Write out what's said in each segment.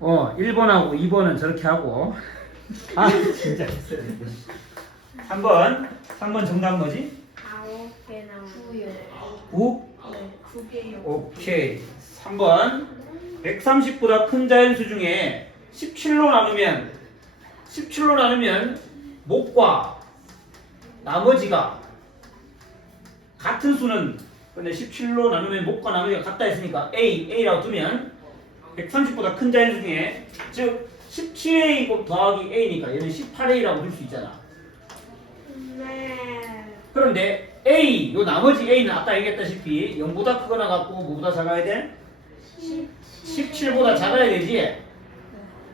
1번하고 2번은 저렇게 하고. 아, 진짜. 3번 정답 뭐지? 9개 나오고요. 9? 네, 9개요. 오케이. 3번. 130보다 큰 자연수 중에 17로 나누면 목과 나머지가 같은 수는, 근데 17로 나누면 목과 나머지가 같다 했으니까 A라고 두면 130보다 큰 자연수 중에, 즉 17A 더하기 A니까 얘는 18A라고 둘 수 있잖아. 네. 그런데 A, 요 나머지 A는 아까 얘기했다시피 0보다 크거나 같고 뭐보다 작아야 돼? 17보다 작아야 되지.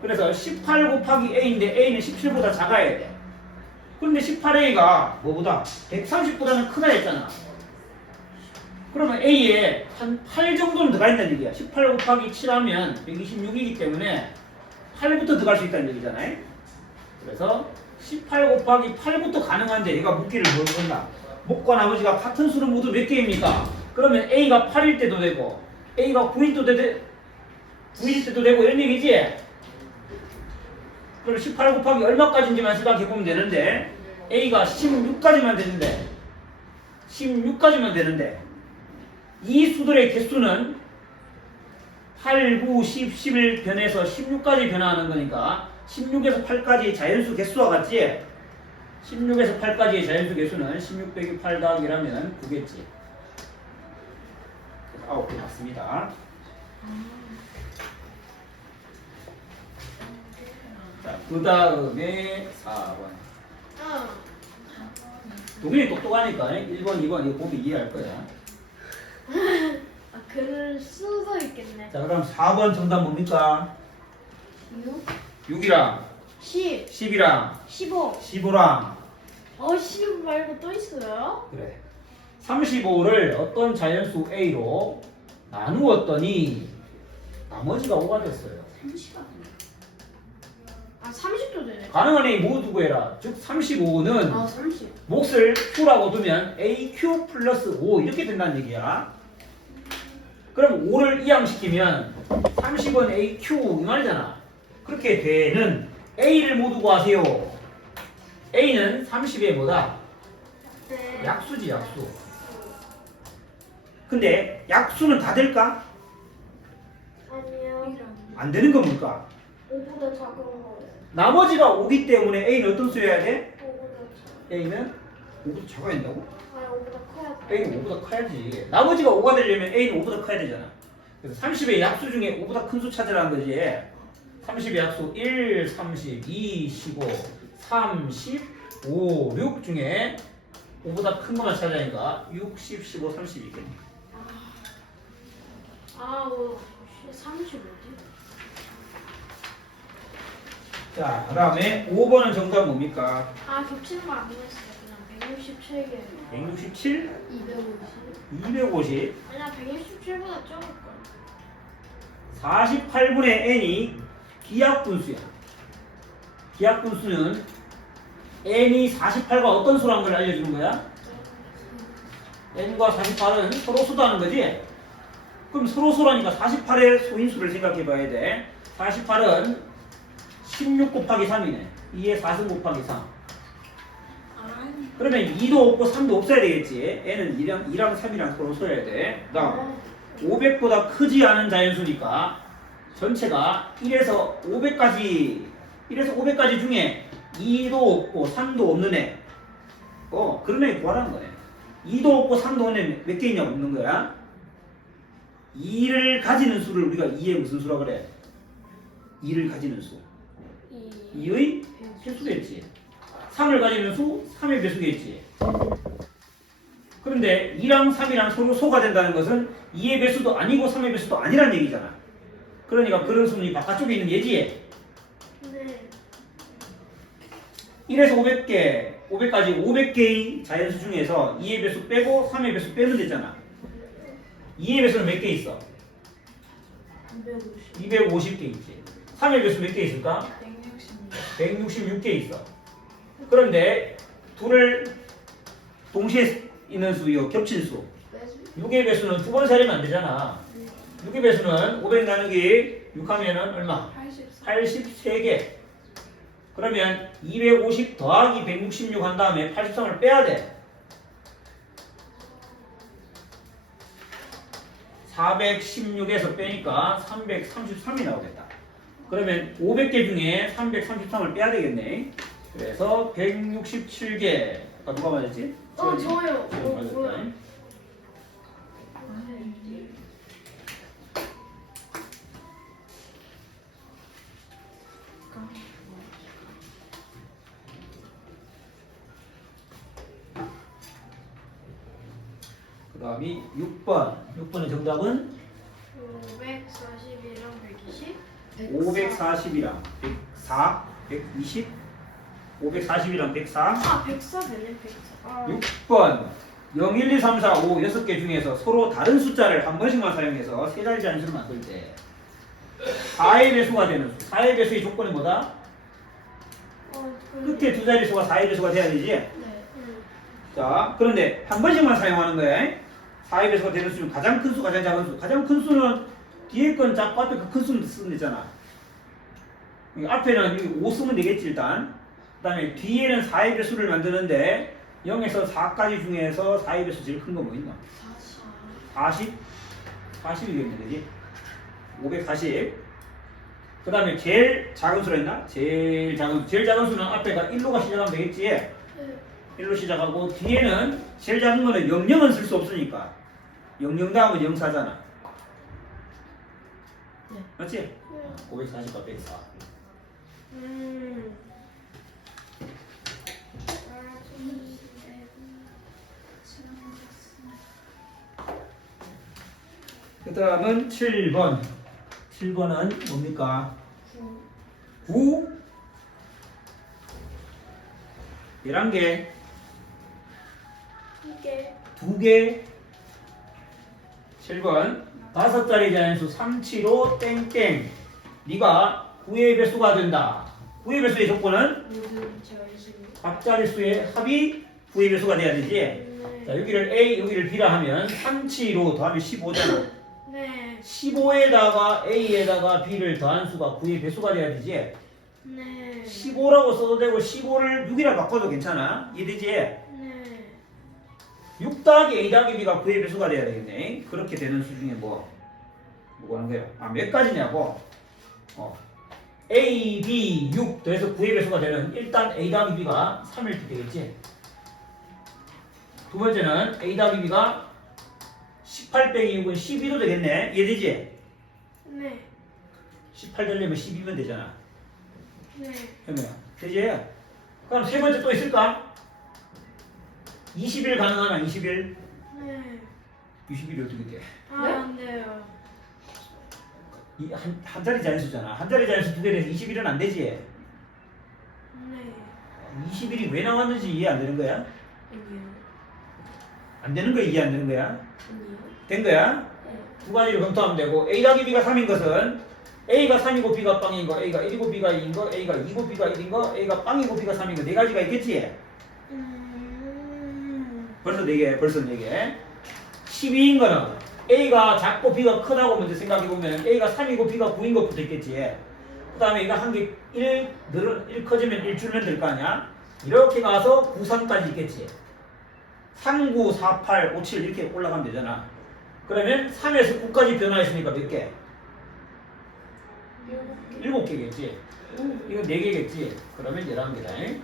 그래서 18 곱하기 A인데 A는 17보다 작아야 돼. 그런데 18A가 뭐보다 130보다는 크다 했잖아. 그러면 A에 한 8 정도는 들어가 있다는 얘기야. 18 곱하기 7하면 126이기 때문에 8부터 들어갈 수 있다는 얘기잖아요. 그래서 18 곱하기 8부터 가능한데 얘가 묻기를 모른다. 목과 나머지가 같은 수는 모두 몇 개입니까? 그러면 A가 8일 때도 되고 A가 9일 때도 되고 이런 얘기지? 그럼 18 곱하기 얼마까지인지만 생각해보면 되는데 A가 16까지만 되는데 이 수들의 개수는 8, 9, 10, 11 변해서 16까지 변화하는 거니까 16에서 8까지 자연수 개수와 같지? 16에서 8까지의 자연수 개수는 16 빼기 8 더하기라면 9겠지. 9개 맞습니다. 자, 그 다음에 4번. 동현이 똑똑하니까 1번, 2번 이거 보면 이해할 거야. 아, 글 수도 있겠네. 자, 그럼 4번 정답 뭡니까? 6, 6이랑 10, 10이랑 15. 15랑 10 말고 또 있어요? 그래. 35를 어떤 자연수 A로 나누었더니 나머지가 5가 됐어요. 30가 아, 30도 되네. 가능한 A 모두 구해라. 즉 35는 아, 30. 몫을 Q라고 두면 AQ 플러스 5 이렇게 된다는 얘기야. 그럼 5를 이항시키면 30은 AQ 이 말이잖아. 그렇게 되는 A를 모두 구하세요. A는 30의 뭐다? 네. 약수지, 약수. 근데 약수는 다 될까? 아니요. 안 되는 건 뭘까? 5보다 작은 거. 나머지가 5기 때문에 A는 어떤 수여야 돼? 5보다 작은 A는 5보다 작아야 된다고? 거. 아니, 5보다 커야 돼. A는 5보다 커야지. 나머지가 5가 되려면 A는 5보다 커야 되잖아. 그래서 30의 약수 중에 5보다 큰 수 찾으라는 거지. 30의 약수 1, 30, 2, 15, 3, 10, 5, 6 중에 5보다 큰 것만 찾아야니까 6, 10, 15, 30 있겠네. 아, 뭐, 30 어디? 자, 그 다음에 5번은 정답 뭡니까? 아, 겹치는 거 안 보냈어요. 그냥 167개. 167, 250. 250, 아니야, 167보다 적을걸. 48분의 n이 기하분수야. 기하분수는 n이 48과 어떤 수라는 걸 알려주는 거야? n과 48은 서로 수다는 거지? 그럼 서로 수라니까 48의 소인수를 생각해 봐야 돼. 48은 16 곱하기 3이네. 2에 4승 곱하기 3. 그러면 2도 없고 3도 없어야 되겠지. n은 2랑 3이랑 서로 써야 돼. 그 다음 500보다 크지 않은 자연수니까 전체가 1에서 500까지 중에 2도 없고 3도 없는 애. 그런 애 구하라는 거네. 2도 없고 3도 없는 애 몇 개 있냐 없는 거야? 2를 가지는 수를 우리가 2의 무슨 수라 그래? 2를 가지는 수. 2의 배수겠지. 3을 가지는 수 3의 배수겠지. 그런데 2랑 3이랑 서로 소가 된다는 것은 2의 배수도 아니고 3의 배수도 아니란 얘기잖아. 그러니까 그런 수는 이 바깥쪽에 있는 예지. 네. 1에서 500까지 500개의 자연수 중에서 2의 배수 빼고 3의 배수 빼면 되잖아. 2의 배수는 몇 개 있어? 250개 있지. 3의 배수 몇 개 있을까? 166개 있어. 그런데 둘을 동시에 있는 수요, 겹친 수. 6의 배수는 두 번 세려면 안 되잖아. 6의 배수는 500 나누기 6 하면은 얼마? 84. 83개. 그러면 250 더하기 166 한 다음에 83을 빼야 돼. 416에서 빼니까 333이 나오겠다. 그러면 500개 중에 333을 빼야 되겠네. 그래서 167개. 아까 누가 맞았지? 저요. 지금 뭐야? 맞았다. 그 다음이 6번. 6번의 정답은 541이랑 120. 540이랑 104, 120, 540이랑 104. 아, 104 되네, 104. 아, 6번 0, 1, 2, 3, 4, 5, 6개 중에서 서로 다른 숫자를 한 번씩만 사용해서 세 자리 잔수를 만들 때 4의 배수가 되는 수. 4의 배수의 조건은 뭐다? 끝에 두 자릿수가 4의 배수가 돼야 되지? 네. 자, 그런데 한 번씩만 사용하는 거야. 4의 배수가 되는 수는 가장 큰 수, 가장 작은 수. 가장 큰 수는 뒤에 건 작고 앞에 그 큰 수는 쓰면 되잖아. 앞에는 여기 5 쓰면 되겠지 일단. 그 다음에 뒤에는 4의 배수를 만드는데 0에서 4까지 중에서 4의 배수 제일 큰 거 뭐 있나? 40? 40이겠네 그지? 540. 그 다음에 제일 작은 수가 있나? 제일 작은 수는 앞에가 1로가 시작하면 되겠지? 네. 1로 시작하고 뒤에는 제일 작은 거는 00은 쓸 수 없으니까 00 다음은 04잖아. 네. 맞지? 540과 104. 그 다음은 7번. 7번은 뭡니까? 9 11개, 이게 2개. 7번 5자리 자연수 375 땡땡. 네가 9의 배수가 된다. 9의 배수의 조건은 모든 자리수. 앞자리수의 합이 9의 배수가 돼야 되지. 자, 여기를 A, 여기를 B라 하면 375 더하면 15잖아. 네. 15에다가 A에다가 B를 더한 수가 9의 배수가 돼야 되지. 네. 15라고 써도 되고 15를 6이라 바꿔도 괜찮아. 이해되지? 네. 6 더하기 A 더하기 B가 9의 배수가 돼야 되겠네. 그렇게 되는 수 중에 뭐가 하는 거야? 아, 몇 가지냐고? A, B, 6 더해서 9의 배수가 되는 일단 A 더하기 B가 3일 되겠지. 두 번째는 A 더하기 B가 18 빼기 6은 12도 되겠네. 이해되지? 네. 18 되려면 12면 되잖아. 네. 그러면 되지? 그럼 세 번째 또 있을까? 20일 가능하나? 20일? 네. 20일이 어떻게 돼? 아, 안 돼요. 한 자리 자연수잖아. 한 자리 자연수 두 개에서 20일은 안 되지? 네. 20일이 왜 나왔는지 이해 안 되는 거야? 아니요. 안 되는 거야? 이해 안 되는 거야? 아니요. 된 거야? 네. 두 가지로 검토하면 되고 A 더하기 B가 3인 것은 A가 3이고 B가 빵인 거, A가 1이고 B가 2인 거, A가 2고 B가 1인 거, A가 빵이고 B가 3인 거 네 가지가 있겠지? 벌써 4개, 벌써 4개. 12인 거는 A가 작고 B가 크다고 먼저 생각해보면 A가 3이고 B가 9인 것부터 있겠지. 그 다음에 얘가 한 개 1 커지면 1 줄면 될 거 아니야? 이렇게 가서 9, 3까지 있겠지. 3, 9, 4, 8, 5, 7 이렇게 올라가면 되잖아. 그러면 3에서 9까지 변화했으니까 몇 개? 7개겠지. 이거 4개겠지. 그러면 11개다.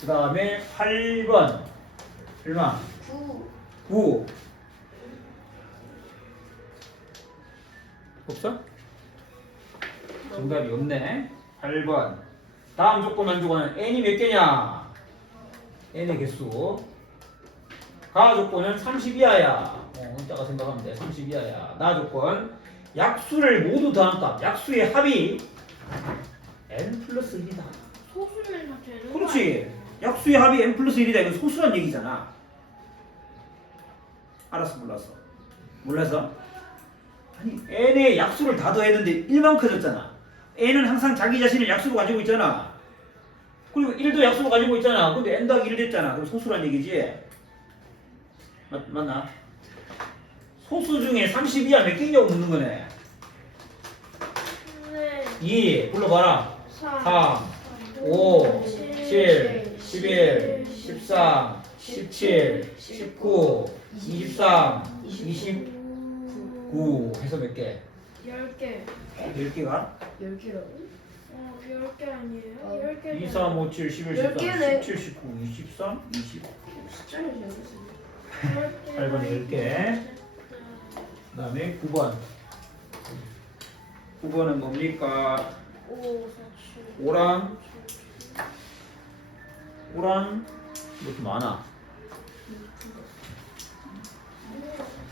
그 다음에 8번. 얼마? 9. 9. 없어? 정답이 없네. 8번. 다음 조건 만족하는 n이 몇 개냐? n의 개수. 가 조건은 30 이하야. 이따가 생각하면 돼. 30 이하야. 나 조건. 약수를 모두 더한 값. 약수의 합이 n 플러스 1이다. 소수면 다 되는 거 그렇지. 약수의 합이 n 플러스 1이다. 이건 소수란 얘기잖아. 알았어, 몰랐어? 몰라서? 아니, n의 약수를 다 더했는데 1만 커졌잖아. n은 항상 자기 자신을 약수로 가지고 있잖아. 그리고 1도 약수로 가지고 있잖아. 근데 n 더하기 1 됐잖아. 그럼 소수란 얘기지? 맞나? 소수 중에 32야 몇 개냐고 묻는 거네. 네. 2 불러봐라. 3, 3, 5, 7, 11, 13, 17, 19, 23, 29 해서 몇 개? 10개. 10개가? 10개라고? 10개 아니에요? 어. 10개. 2, 3, 5, 7, 11, 13, 10개네. 17, 19, 23, 20 숫자를 잘못했어. 8번에 10개. 그 다음에 9번 9번은 뭡니까? 5, 4, 7. 오랑 이렇게 많아.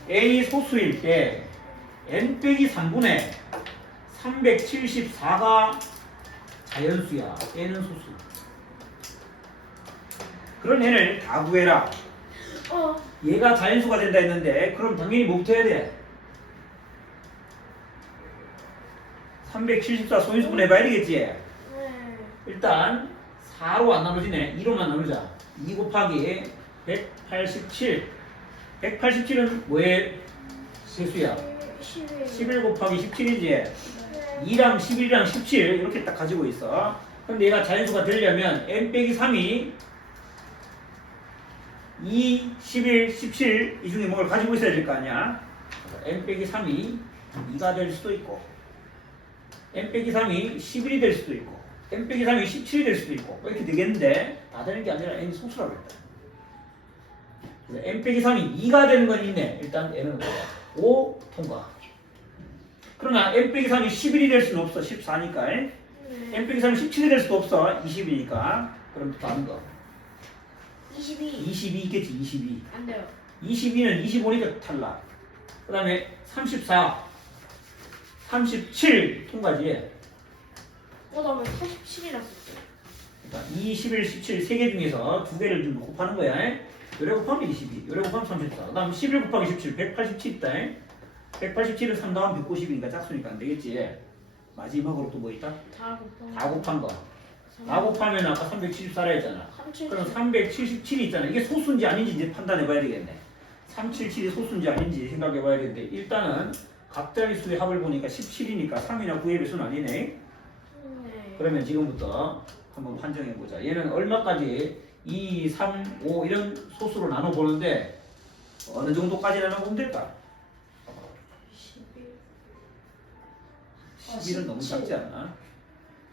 n이 소수일 때 n 빼기 3분의 374가 자연수야. n은 소수. 그런 n을 다 구해라. 얘가 자연수가 된다 했는데 그럼 당연히 뭐부터 해야 돼? 374 소인수분 해봐야 되겠지? 네. 일단 4로 안 나누지네. 2로만 나누자. 2 곱하기 187. 187은 뭐의 세수야? 11. 11 곱하기 17이지. 2랑 11이랑 17 이렇게 딱 가지고 있어. 근데 얘가 자연수가 되려면 n 빼기 3이 2, 11, 17 이 중에 뭘 가지고 있어야 될 거 아니야? n 빼기 3이 2가 될 수도 있고 n 빼기 3이 11이 될 수도 있고 n 빼기 3이 17이 될 수도 있고 뭐 이렇게 되겠는데 다 되는 게 아니라 n이 소수라고 했다. 그래서 n 빼기 3이 2가 되는 건 있네. 일단 n은 5 통과. 그러나 n 빼기 3이 11이 될 수는 없어. 14니까. 네. n 빼기 3이 17이 될 수도 없어. 20이니까. 그럼 또 다른 거. 22. 22 있겠지. 22. 안 돼요. 22는 25니까 탈락. 그 다음에 34, 37 통과지. 나왜 87이라 썼지? 그러니까 2, 11, 17 세 개 중에서 두 개를 좀 곱하는 거야. 요래 곱하면 22, 요래 곱하면 34. 그 다음 11 곱하기 17, 187 있다. 187은 3 더하면 190이니까 짝수니까 안 되겠지. 마지막으로 또 뭐 있다? 다 곱한 다 곱한 거. 다 곱하면 아까 374라 했잖아. 37. 그럼 377이 있잖아. 이게 소수인지 아닌지 이제 판단해 봐야 되겠네. 377이 소수인지 아닌지 생각해 봐야 되는데 일단은 각자리 수의 합을 보니까 17이니까 3이나 9의 배수는 아니네. 네. 그러면 지금부터 한번 판정해 보자. 얘는 얼마까지 2, 3, 5 이런 소수로 나눠 보는데 어느 정도까지 나눠 보면 될까? 11은 너무 작지 않나?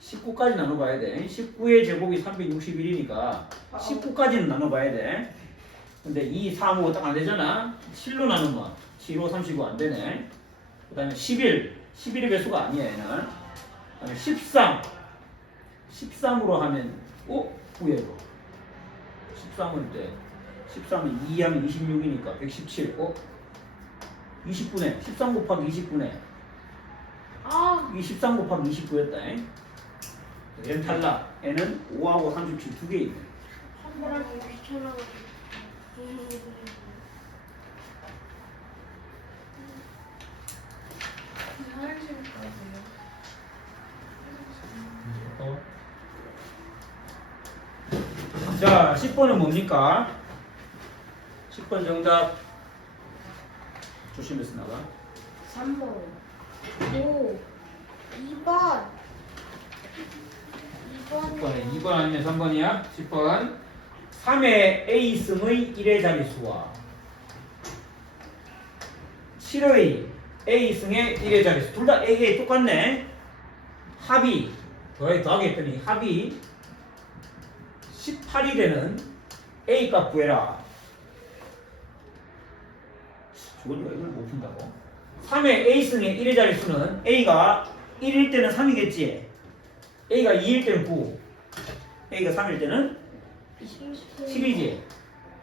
19까지 나눠봐야 돼. 19의 제곱이 361이니까 19까지는 나눠봐야 돼. 근데 2, 3, 5 딱 안 되잖아. 7로 나누면 7, 5, 35 안 되네. 그 다음에 11, 11의 배수가 아니야 얘는. 그 다음에 13, 13으로 하면 뭐야 이거? 13은 때 13은 2하면 26이니까 117. 20분의 13 곱하기 20분의 이 13 곱하기 29였다. 얘는 탈락. 얘는 5하고 37 두 개 있네. 한 번 하기 귀찮아가지고. 화장실 가세요. 자, 10번은 뭡니까? 10번 정답 조심해서 나가. 3번. 5. 2번. 10번에 2번 아니면 3번이야? 10번 3의 A승의 1의 자릿수와 7의 A승의 1의 자릿수 둘 다 A 똑같네. 합이 더하기 했더니 합이 18이 되는 A 값 구해라. 저걸 왜 이걸 못 푼다고? 3의 A승의 1의 자릿수는 A가 1일 때는 3이겠지. A가 2일 때는 9, A가 3일 때는 10이지.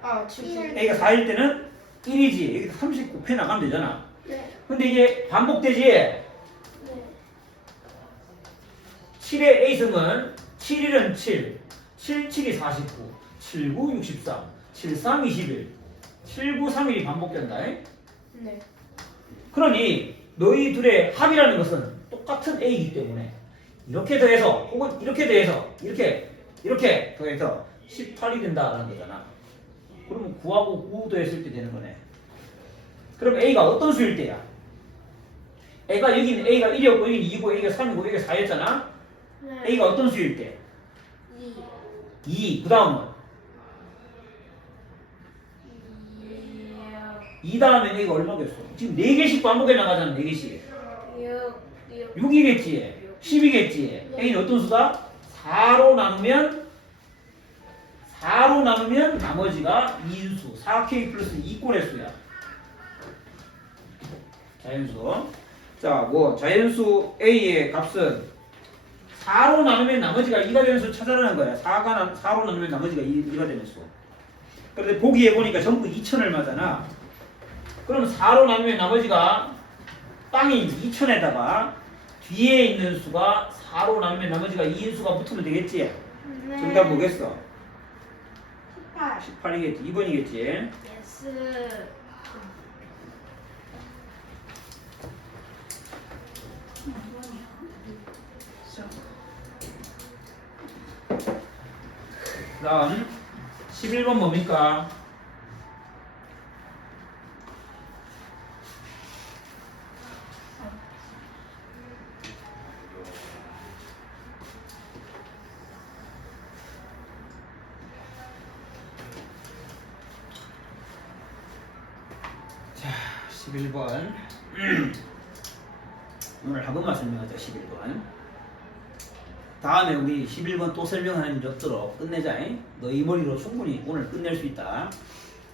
아, 7. A가 4일 때는 1이지. 여기다 39 펴 나가면 되잖아. 네. 근데 이게 반복되지. 네. 7의 A승은 7일은 7, 7, 7이 49, 7, 9, 63, 7, 3, 21, 7, 9, 3일이 반복된다. 네. 그러니 너희 둘의 합이라는 것은 똑같은 A이기 때문에 이렇게 더해서 혹은 이렇게 더해서 이렇게 이렇게 더해서 18이 된다라는 거잖아. 그러면 9하고 9도 했을 때 되는 거네. 그럼 A가 어떤 수일 때야? A가 여기는 A가 1이었고 여기는 2고 A가 3이고 여기가 4였잖아. 네. A가 어떤 수일 때? 2. 그 다음은? 2 다음에 A가 얼마겠어? 지금 4개씩 반복해 나가잖아. 4개씩. 6이겠지? 10이겠지? A는 어떤 수다? 4로 나누면 나머지가 2인수 4K 플러스 2꼴의 수야. 자연수. 자, 뭐 자연수 A의 값은 4로 나누면 나머지가 2가 되는 수 찾아라는 거야. 4로 나누면 나머지가 2가 되는 수. 그런데 보기에 보니까 전부 2천 얼마잖아. 그럼 4로 나누면 나머지가 땅이 2천에다가 뒤에 있는 수가 4로 나누면 나머지가 2인 수가 붙으면 되겠지? 정답 뭐겠어? 18이겠지. 2번이겠지. 예스. 다음 11번 뭡니까? 자, 11번. 오늘 학원만 설명하자. 11번. 다음에 우리 11번 또 설명하는 일 없도록 끝내자. 너희 머리로 충분히 오늘 끝낼 수 있다.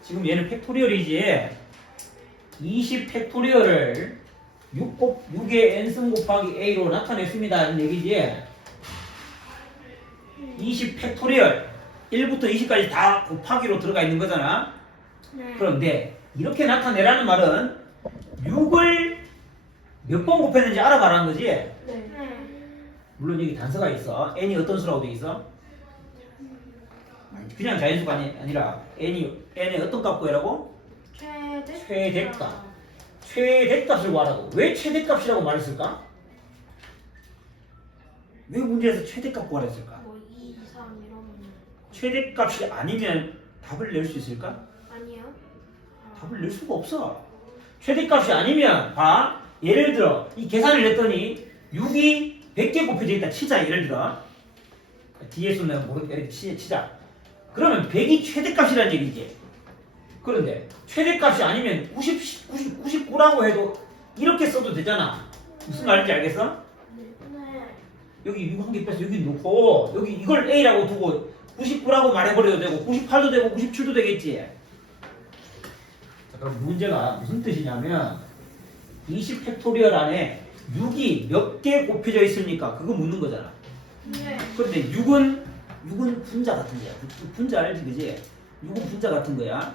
지금 얘는 팩토리얼이지. 20 팩토리얼을 6의 n승 곱하기 a로 나타냈습니다. 이런 얘기지. 20 팩토리얼 1부터 20까지 다 곱하기로 들어가 있는 거잖아. 네. 그런데 이렇게 나타내라는 말은 6을 몇 번 곱했는지 알아가라는 거지. 네. 물론 여기 단서가 있어. n이 어떤 수라고 돼 있어? 그냥 자연수가 아니라 n의 어떤 값 구해라고? 최대값. 최대값을 구하라고. 왜 최대값이라고 말했을까? 왜 문제에서 최대값 구하라 했을까? 뭐 2, 3 이러면 최대값이 아니면 답을 낼 수 있을까? 아니요. 답을 낼 수가 없어. 최대값이 아니면 봐. 예를 들어 이 계산을 했더니 6이 100개 곱해져 있다 치자. 예를 들어 뒤에 수는 모르겠다 치자. 그러면 100이 최대값이라는 얘기지. 그런데 최대값이 아니면 99라고 해도 이렇게 써도 되잖아. 무슨 말인지 알겠어? 네. 여기 6 한 개 빼서 여기 놓고 여기 이걸 A라고 두고 99라고 말해버려도 되고 98도 되고 97도 되겠지. 자, 그럼 문제가 무슨 뜻이냐면 20 팩토리얼 안에 6이 몇 개 곱해져 있습니까? 그거 묻는 거잖아. 네. 그런데 6은 분자 같은 거야. 분자 알지, 그지? 6은 분자 같은 거야.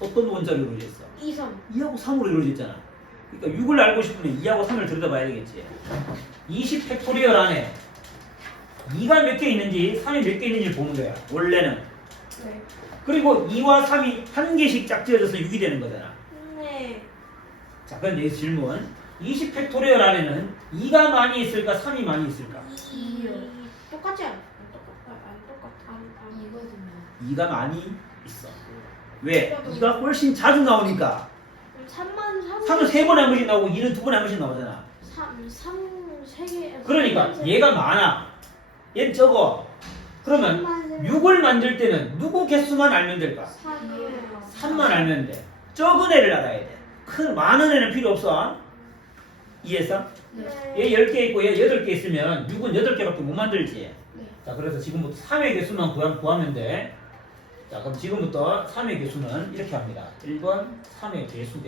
어떤 원자로 이루어져 있어? 2, 3. 2하고 3으로 이루어져 있잖아. 그러니까 6을 알고 싶으면 2하고 3을 들여다봐야 되겠지. 20 팩토리얼 안에 2가 몇 개 있는지 3이 몇 개 있는지 보는 거야. 원래는. 네. 그리고 2와 3이 한 개씩 짝지어져서 6이 되는 거잖아. 네. 자, 그럼 여기서 질문. 20 팩토리얼 안에는 2가 많이 있을까? 3이 많이 있을까? 2요. 똑같지 않아? 똑같아. 이거든요. 2가 많이 있어. 왜? 2가 훨씬 자주 나오니까. 3만 3은 3번에 한 번씩 나오고 2는 2번에 한 번씩 나오잖아. 3개. 그러니까 얘가 많아. 얘는 적어. 그러면 6을 만들 때는 누구 개수만 알면 될까? 3만 알면 돼. 적은 애를 알아야 돼. 많은 애는 필요 없어. 이해했어? 얘 10개 있고 얘 8개 있으면 6은 8개밖에 못 만들지. 자, 그래서 지금부터 3의 개수만 구하면 돼. 자, 그럼 지금부터 3의 개수는 이렇게 합니다. 1번 3의 배수.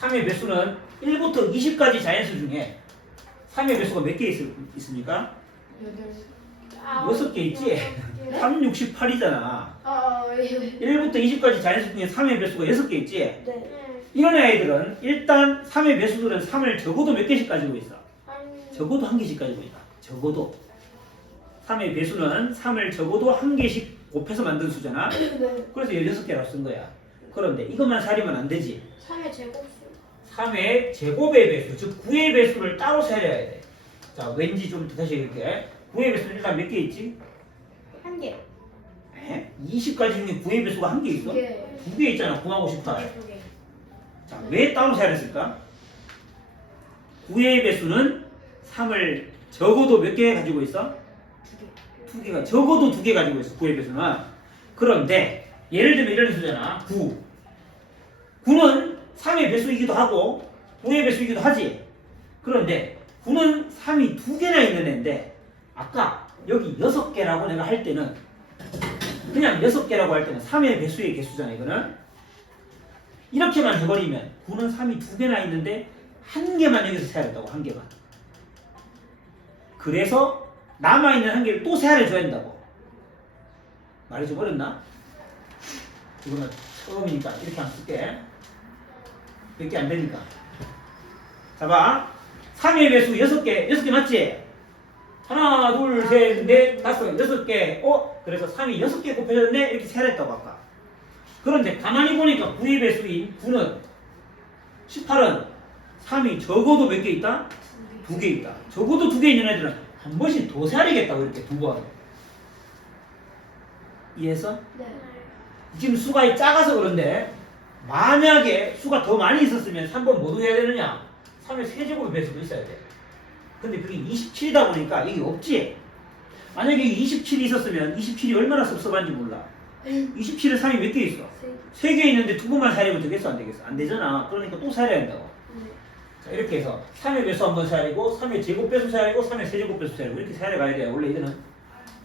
3의 배수는 1부터 20까지 자연수 중에 3의 배수가 몇 개 있습니까? 6개 있지? 3, 68이잖아. 1부터 20까지 자연수 중에 3의 배수가 6개 있지? 네. 이런 애들은 일단 3의 배수들은 3을 적어도 몇 개씩 가지고 있어? 적어도 한 개씩 가지고 있다. 적어도. 3의 배수는 3을 적어도 한 개씩 곱해서 만든 수잖아. 그래서 16개라고 쓴 거야. 그런데 이것만 살이면 안 되지. 3의 제곱수. 3의 제곱의 배수, 즉 9의 배수를 따로 세려야 돼. 자, 왠지 좀 더 다시 읽을게. 9의 배수는 일단 몇 개 있지? 한 개. 20가지 중에 9의 배수가 한 개 있어? 개. 2개 있잖아. 9하고 18. 두 개. 자, 왜 따로 세야했을까? 9의 배수는 3을 적어도 몇 개 가지고 있어? 두 개. 2개가 적어도 2개 가지고 있어. 9의 배수는. 그런데 예를 들면 이런 수잖아. 9. 9는 3의 배수이기도 하고 9의 배수이기도 하지. 그런데 9는 3이 2개나 있는 애인데 아까 여기 6개라고 내가 할 때는 그냥 6개라고 할 때는 3의 배수의 개수잖아. 이거는 이렇게만 해버리면 9는 3이 2개나 있는데 한 개만 여기서 세야된다고. 한 개만. 그래서 남아있는 한 개를 또 세야를 줘야 된다고. 말이 좀 어렵나? 이거는 처음이니까 이렇게 안 쓸게. 몇 개 안 되니까. 자, 봐. 3의 배수 6개. 6개 맞지? 하나, 둘, 셋, 넷, 다섯, 6개. 그래서 3이 6개 곱해졌네? 이렇게 세야했다고 아까. 그런데 가만히 보니까 9의 배수인 9는 18은 3이 적어도 몇 개 있다? 2개 있다. 적어도 2개 있는 애들은 한 번씩 더 세야되겠다고 이렇게 2번. 이해했어? 네. 지금 수가 작아서 그런데 만약에 수가 더 많이 있었으면 3번 뭐도 해야 되느냐? 3의 세제곱의 배수도 있어야 돼. 근데 그게 27이다 보니까 이게 없지? 만약에 27이 있었으면 27이 얼마나 섭섭한지 몰라. 27은 3이 몇 개 있어? 3개 있는데 2번만 사려면 되겠어? 안 되겠어? 안 되잖아. 그러니까 또 사려야 된다고. 자, 이렇게 해서 3의 배수 한번 사야되고 3의 제곱 배수 사야되고 3의 세제곱 배수 사야되고 이렇게 사려 가야 돼. 원래 이거는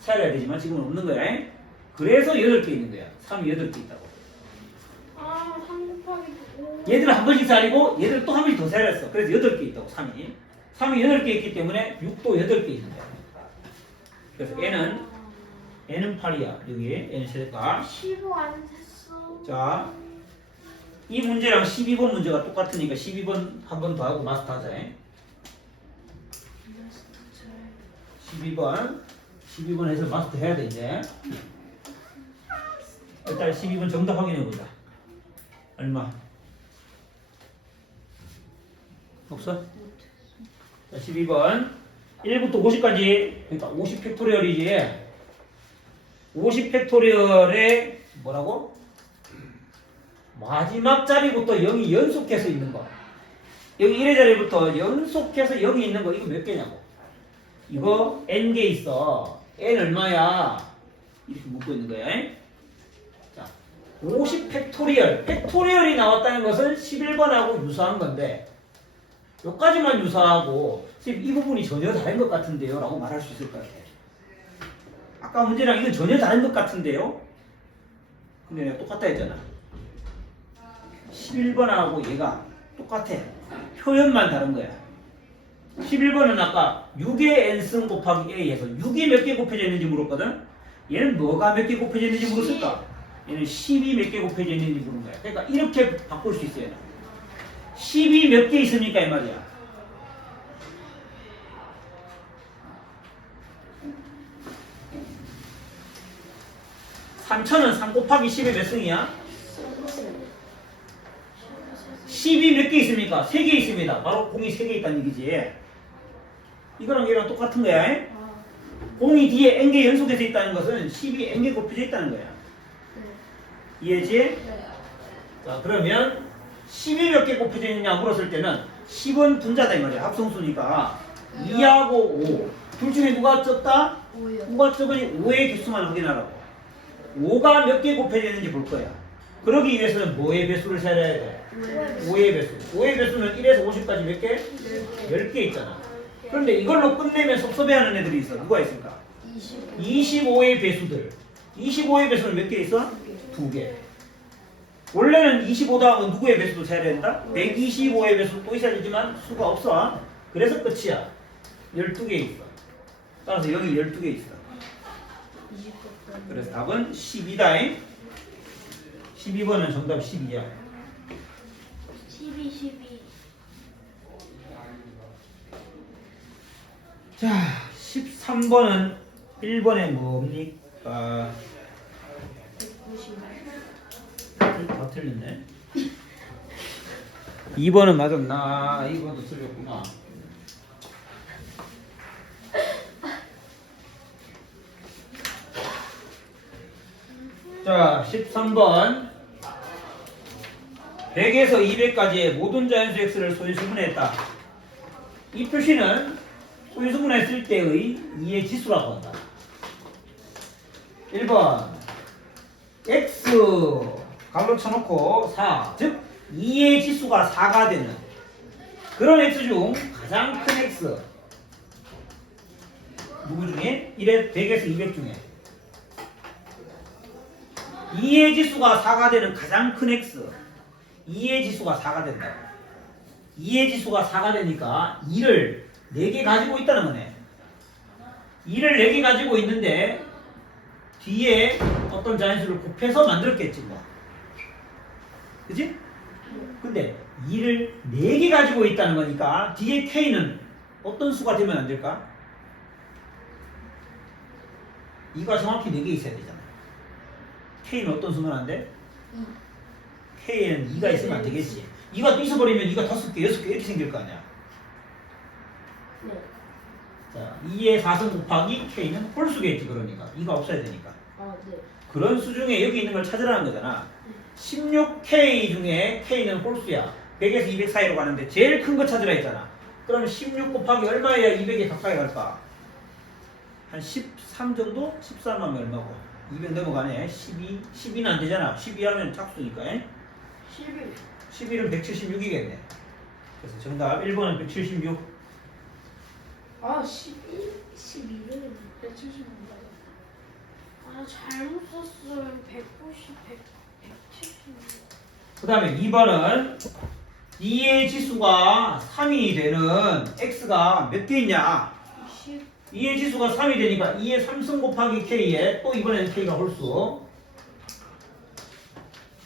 사려야 되지만 지금은 없는 거야. 그래서 8개 있는 거야. 3이 8개 있다고. 아, 3 곱하기 5. 얘들은 한 번씩 사리고 얘들은 또 한 번씩 더 사렸어. 그래서 8개 있다고. 3이 8개 있기 때문에 6도 8개 있는 거야. 그래서 n은 8이야. 여기 n 세대가. 15 안 샀어. 자, 이 문제랑 12번 문제가 똑같으니까 12번 한 번 더 하고 마스터 하자. 12번 해서 마스터 해야 돼 이제. 일단 12번 정답 확인해 보자. 얼마? 없어? 자, 12번 1부터 50까지. 그러니까 50 팩토리얼이지. 50 팩토리얼에 뭐라고? 마지막 자리부터 0이 연속해서 있는 거. 여기 1의 자리부터 연속해서 0이 있는 거. 이거 몇 개냐고. 이거 n개 있어. n 얼마야? 이렇게 묻고 있는 거야. 자, 50 팩토리얼. 팩토리얼이 나왔다는 것은 11번하고 유사한 건데 여기까지만 유사하고 지금 이 부분이 전혀 다른 것 같은데요? 라고 말할 수 있을 것 같아. 아까 문제랑 이건 전혀 다른 것 같은데요? 근데 내가 똑같다 했잖아. 11번하고 얘가 똑같아. 표현만 다른 거야. 11번은 아까 6의 n승 곱하기 a에서 6이 몇 개 곱해져 있는지 물었거든? 얘는 뭐가 몇 개 곱해져 있는지 물었을까? 얘는 10이 몇 개 곱해져 있는지 물은 거야. 그러니까 이렇게 바꿀 수 있어요. 10이 몇 개 있으니까 이 말이야. 삼천은 3 곱하기 10의 몇 승이야? 10이 몇 개 있습니까? 3개 있습니다. 바로 공이 3개 있다는 얘기지. 이거랑 얘랑 똑같은 거야. 공이 뒤에 n개 연속해서 있다는 것은 10이 n개 곱해져 있다는 거야. 이해지? 자, 그러면 10이 몇 개 곱해져 있느냐 물었을 때는 10은 분자다 이 말이야. 합성수니까 2하고 5. 둘 중에 누가 적다? 5요. 누가 적으니 5의 개수만 확인하라고. 5가 몇 개 곱해져 있는지 볼 거야. 그러기 위해서는 뭐의 배수를 세야 돼? 5의 배수. 5의 배수는 1에서 50까지 몇 개? 10개 있잖아. 그런데 이걸로 끝내면 섭섭해하는 애들이 있어. 누가 있을까? 25의 배수들. 25의 배수는 몇 개 있어? 2개. 원래는 25 다음은 누구의 배수도 세야 된다? 125의 배수도 또 있어야 되지만 수가 없어. 그래서 끝이야. 12개 있어. 따라서 여기 12개 있어. 그래서 답은 12다. 12번은 정답 12야. 12, 12. 자, 13번은 1번에 뭡니까? 190. 다 틀렸네. 2번은 맞았나? 2번도 틀렸구나. 자, 13번. 100에서 200까지의 모든 자연수 x를 소인수분해했다. 이 표시는 소인수분해했을 때의 2의 지수라고 한다. 1번 x 가로 쳐놓고 4, 즉 2의 지수가 4가 되는 그런 x 중 가장 큰 x 누구 중에? 100에서 200 중에 2의 지수가 4가 되는 가장 큰 x 2의 지수가 4가 된다. 2의 지수가 4가 되니까 2를 4개 가지고 있다는 거네. 2를 4개 가지고 있는데 뒤에 어떤 자연수를 곱해서 만들었겠지 뭐. 그치? 근데 2를 4개 가지고 있다는 거니까 뒤에 k는 어떤 수가 되면 안 될까? 2가 정확히 4개 있어야 되잖아. k는 어떤 수면 안 돼? k에는 2가 있으면 안 되겠지. 2가 또 있어버리면 2가 5개, 6개 이렇게 생길 거 아니야. 네. 자, 2의 4승 곱하기 k는 홀수겠지. 그러니까 2가 없어야 되니까. 아, 네. 그런 수 중에 여기 있는 걸 찾으라는 거잖아. 16k 중에 k는 홀수야. 100에서 200 사이로 가는데 제일 큰 거 찾으라 했잖아. 그러면 16 곱하기 얼마여야 200에 가까이 갈까? 한 13 정도? 13 하면 얼마고? 200 넘어가네. 12, 12는 안 되잖아. 12 하면 착수니까. 11. 11은 176이겠네. 그래서 정답 1번은 176. 아, 11? 11은 176. 아, 잘못 썼어요. 190, 170. 그 다음에 2번은 2의 지수가 3이 되는 x가 몇 개 있냐? 20. 2의 지수가 3이 되니까 2의 3승 곱하기 k에 또 이번에는 k가 홀수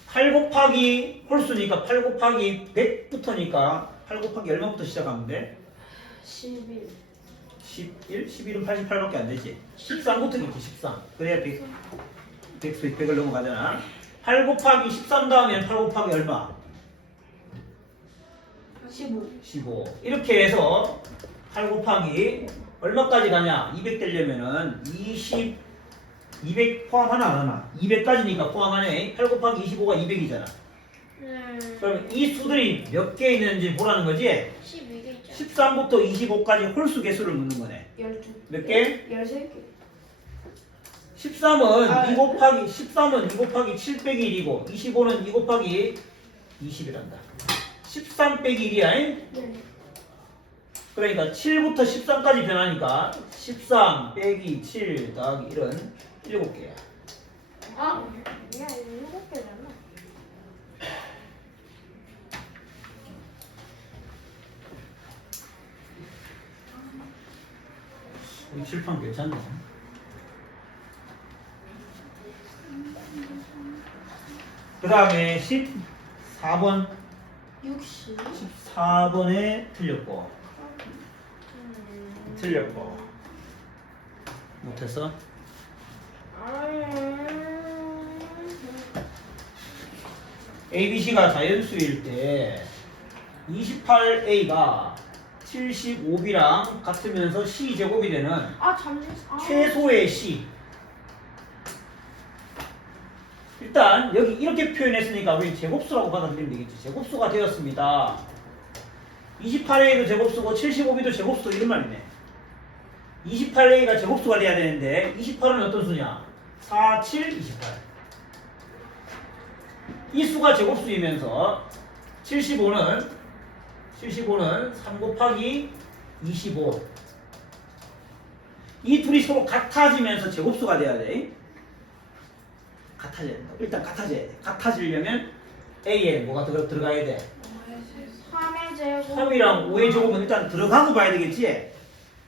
8 곱하기 홀수니까 8 곱하기 100부터니까 8 곱하기 얼마부터 시작하면 돼? 11. 11? 11은 88밖에 안 되지 13부터겠지 13 그래야 100을 넘어가잖아 8 곱하기 13 다음에는 8 곱하기 얼마? 15. 15 이렇게 해서 8 곱하기 얼마까지 가냐 200 되려면은 20 200 포함하나 안 하나 200까지니까 포함하네 8 곱하기 25가 200이잖아 네. 그럼 이 수들이 몇 개 있는지 보라는 거지 12개 있잖아. 13부터 25까지 홀수 개수를 묻는 거네 12. 몇 개? 13개. 13은 아, 2 곱하기 13은 2 곱하기 7 빼기 1이고 25는 2 곱하기 20이란다 13 빼기 1이야 네. 그러니까 7부터 13까지 변하니까 13 빼기 7 더하기 1은 7개야 아, 야, 7개잖아. 이 칠판 괜찮네 그 다음에 14번 60. 14번에 틀렸고 틀렸고 못했어? ABC가 자연수일 때 28A가 75B랑 같으면서 C제곱이 되는 아, 잠시. 아. 최소의 C 일단 여기 이렇게 표현했으니까 우리 제곱수라고 받아들이면 되겠지 제곱수가 되었습니다 28A도 제곱수고 75B도 제곱수 이런 말이네 28A가 제곱수가 돼야 되는데 28은 어떤 수냐 4, 7, 28 이 수가 제곱수이면서 75는 3 곱하기 25 이 둘이 서로 같아지면서 제곱수가 돼야 돼 같아져야 된다 일단 같아져야 돼 같아지려면 A에 뭐가 들어가야 돼 3의 제곱. 3이랑 5의 제곱은 일단 들어가고 봐야 되겠지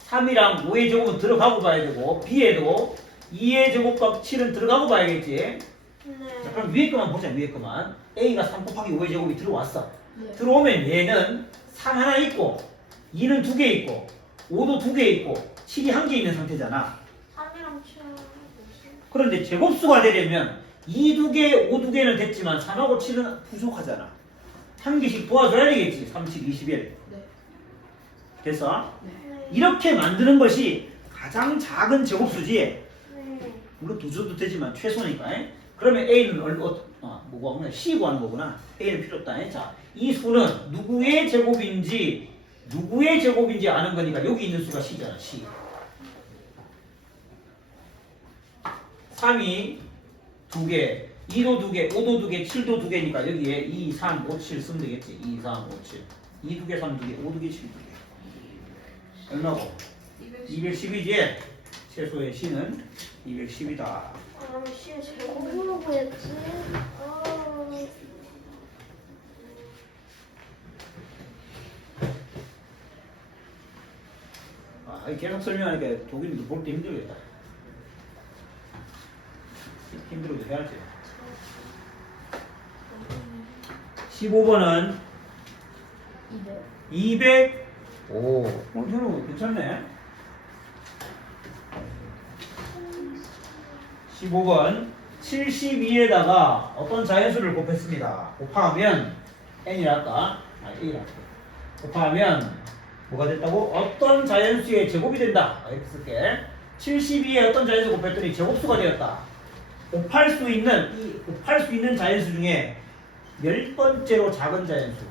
3이랑 5의 제곱은 들어가고 봐야 되고 B에도 2의 제곱과 7은 들어가고 봐야겠지 네. 자, 그럼 위에 거만 보자 위에 거만 A가 3 곱하기 5의 제곱이 들어왔어 네. 들어오면 얘는 3 하나 있고 2는 2개 있고 5도 2개 있고 7이 1개 있는 상태잖아 3이랑 7은 그런데 제곱수가 되려면 2, 2개, 5, 2개는 됐지만 3하고 7은 부족하잖아 한 개씩 도와줘야 되겠지 3, 7, 21 네. 됐어? 네. 이렇게 만드는 것이 가장 작은 제곱수지 네. 물론 두 줘도 되지만 최소니까 그러면 A는 뭐가 없네. C 구하는 거구나. A는 필요 없다. 자, 이 수는 누구의 제곱인지 아는 거니까 여기 있는 수가 C잖아. C. 3이 2개, 2도 2개, 5도 2개, 7도 2개니까 여기에 2, 3, 5, 7 쓰면 되겠지. 2, 3, 5, 7. 2, 2개, 3, 2개, 5, 2개, 7, 2개. 얼마고? 210이지? 최소의 C는 210이다. 그럼 C 제곱으로 구했지. 계속 설명하니까 독일도 볼 때 힘들겠다. 힘들어도 해야지. 15번은 200. 오, 현우 괜찮네. 15번 72에다가 어떤 자연수를 곱했습니다. 곱하면 n이랄까? a랄까? 곱하면 뭐가 됐다고? 어떤 자연수의 제곱이 된다. 이렇게 쓸게. 72에 어떤 자연수 곱했더니 제곱수가 되었다. 곱할 수 있는 자연수 중에 10번째로 작은 자연수.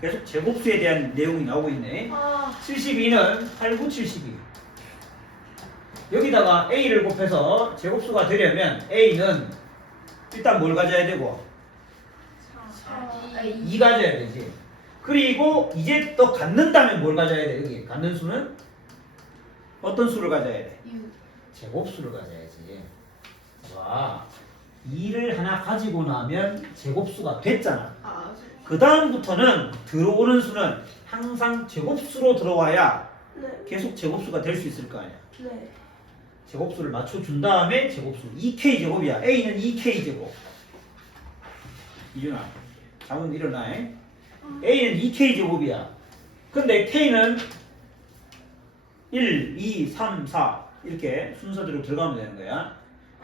계속 제곱수에 대한 내용이 나오고 있네. 72는 8, 9, 72. 여기다가 a를 곱해서 제곱수가 되려면 a는 일단 뭘 가져야 되고? 2 가져야 되지. 그리고 이제 또 갖는다면 뭘 가져야 돼? 여기 갖는 수는 어떤 수를 가져야 돼? 제곱수를 가져야지. 와, 2를 하나 가지고 나면 제곱수가 됐잖아. 그 다음부터는 들어오는 수는 항상 제곱수로 들어와야 계속 제곱수가 될 수 있을 거 아니야. 네. 제곱수를 맞춰준 다음에 제곱수 2k 제곱이야. a는 2k 제곱. 이준아, 잠은 일어나. a는 2k 제곱이야. 근데 k는 1, 2, 3, 4 이렇게 순서대로 들어가면 되는 거야.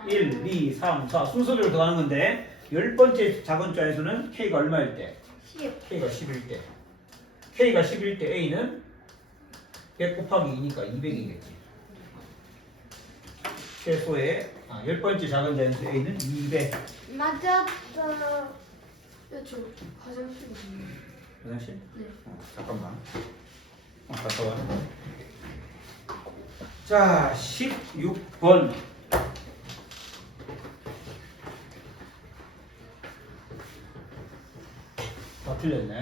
1, 2, 3, 4 순서대로 들어가는 건데 10번째 작은 자에서는 k가 얼마일 때? 10. k가 10일 때. k가 10일 때 a는 100 곱하기 2니까 200이겠지. 최소의 10번째 작은 자연수 a는 200. 맞았다. 저 화장실이 있네요. 화장실? 네. 잠깐만. 갔다 와. 자, 16번. 다 틀렸네.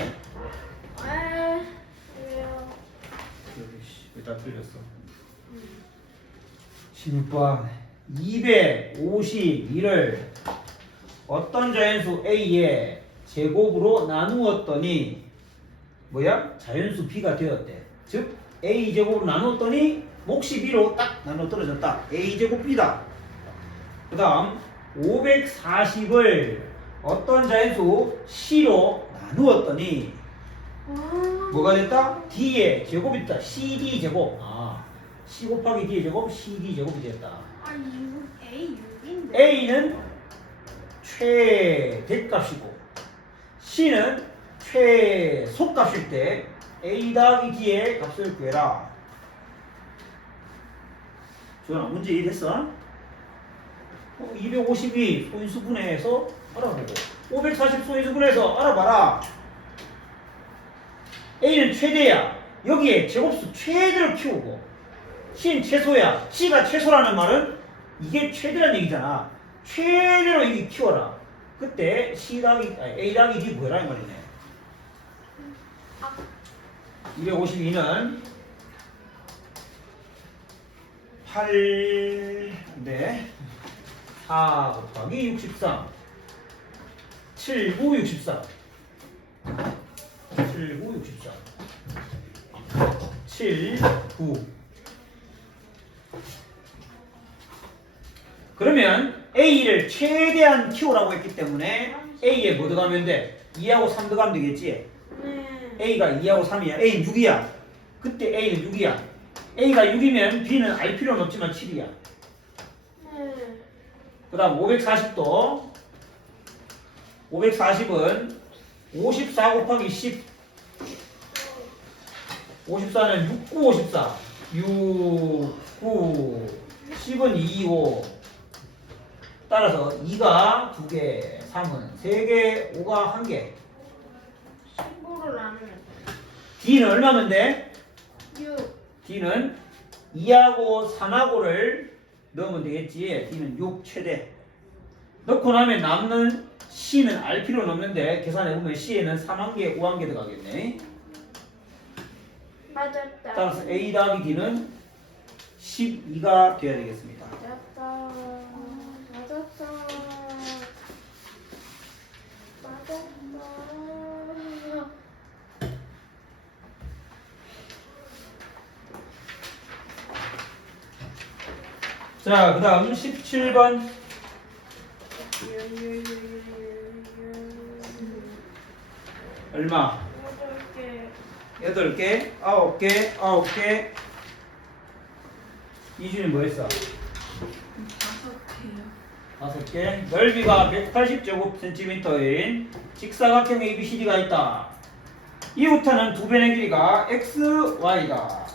왜요? 왜 다 틀렸어? 16번. 251을 어떤 자연수 a의 제곱으로 나누었더니 뭐야? 자연수 b가 되었대. 즉 a 제곱으로 나누었더니 몫이 b로 딱 나눠 떨어졌다. a 제곱 b다. 그 다음 540을 어떤 자연수 c로 나누었더니 뭐가 됐다? d의 제곱이 됐다. cd 제곱. c 곱하기 d의 제곱 cd 제곱이 됐다. A 6인데. a는 최대값이고 c는 최소값일 때 a 더하기 d의 값을 구해라. 조연아, 문제 이해됐어? 252 소인수분해해서 알아보고 540 소인수분해해서 알아봐라. a는 최대야. 여기에 제곱수 최대를 키우고 c는 최소야. c가 최소라는 말은 이게 최대란 얘기잖아. 최대로 이게 키워라. 그때 a 더하기 d 구해라 이 말이네. 252는 8인데 4 곱하기 63 7, 9, 64 7, 9, 64 7, 9 그러면 A를 최대한 키우라고 했기 때문에 A에 뭐 들어가면 돼? 2하고 3 들어가면 되겠지? 네. A가 2하고 3이야. A는 6이야. 그때 A는 6이야. A가 6이면 B는 알 필요는 없지만 7이야. 네. 그 다음 540도 540은 54 곱하기 10 54는 6, 9, 54 6, 9 10은 2, 5 따라서 2가 2개, 3은 3개, 5가 1개. 15를 나누면 D는 얼마면 돼? 6. D는 2하고 3하고를 넣으면 되겠지. D는 6 최대. 넣고 나면 남는 C는 알 필요는 없는데 계산해보면 C에는 3한개, 5한개 들어가겠네. 맞았다. 따라서 A 더하기 D는 12가 되어야 되겠습니다. 맞았다. 맞았다. 맞았다. 자, 그 다음 17번. 얼마? 8개. 8개, 9개, 9개. 이준이 뭐 했어? 5개. 넓이가 180제곱센티미터인 직사각형 ABCD가 있다. 이웃하는 두 변의 길이가 x, y다.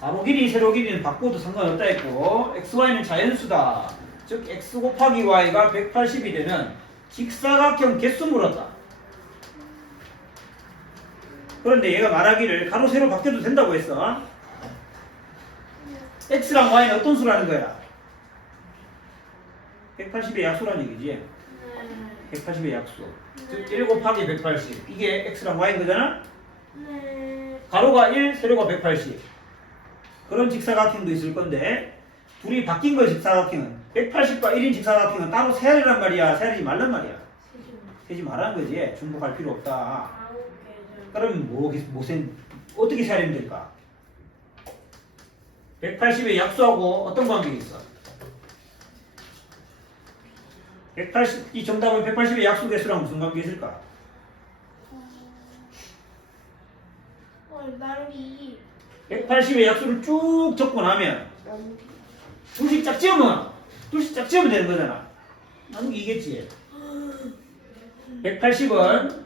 가로 길이, 세로 길이는 바꿔도 상관없다 했고 x, y는 자연수다. 즉 x 곱하기 y가 180이 되는 직사각형 개수 물었다. 그런데 얘가 말하기를 가로, 세로 바뀌어도 된다고 했어. x랑 y는 어떤 수라는 거야? 180의 약수라는 얘기지. 네. 180의 약수. 즉 1 곱하기 180. 이게 x랑 y인 거잖아? 네. 가로가 1, 세로가 180. 그런 직사각형도 있을 건데 둘이 바뀐 거 직사각형은 180과 1인 직사각형은 따로 세야되란 말이야. 세야되지 말란 말이야. 세지 말라는 거지. 중복할 필요 없다. 9개. 그러면 어떻게 세야되면 될까? 180의 약수하고 어떤 관계가 있어? 180, 이 정답은 180의 약수 개수랑 무슨 관계 있을까? 나누기 180의 약수를 쭉 적고 나면 둘씩 짝 지으면 되는 거잖아. 나누기 2겠지. 180은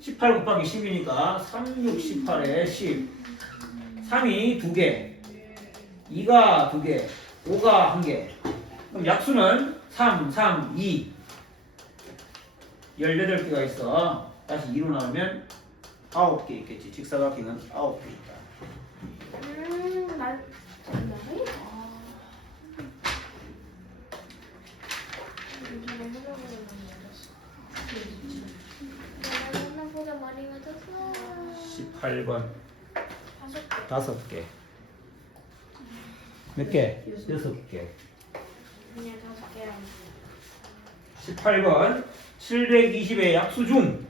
18 곱하기 10이니까 3, 6, 18에 10. 3이 2개, 2가 2개, 5가 1개. 그럼 약수는 3, 3, 2. 18개가 있어. 다시 2로 나오면 9개 있겠지. 직사각형은 9개 있다. 난 정답이? 내가 보다 많이 맞았어. 18번 5개. 5개. 몇 개? 6개. 아니야 5개. 18번 720의 약수 중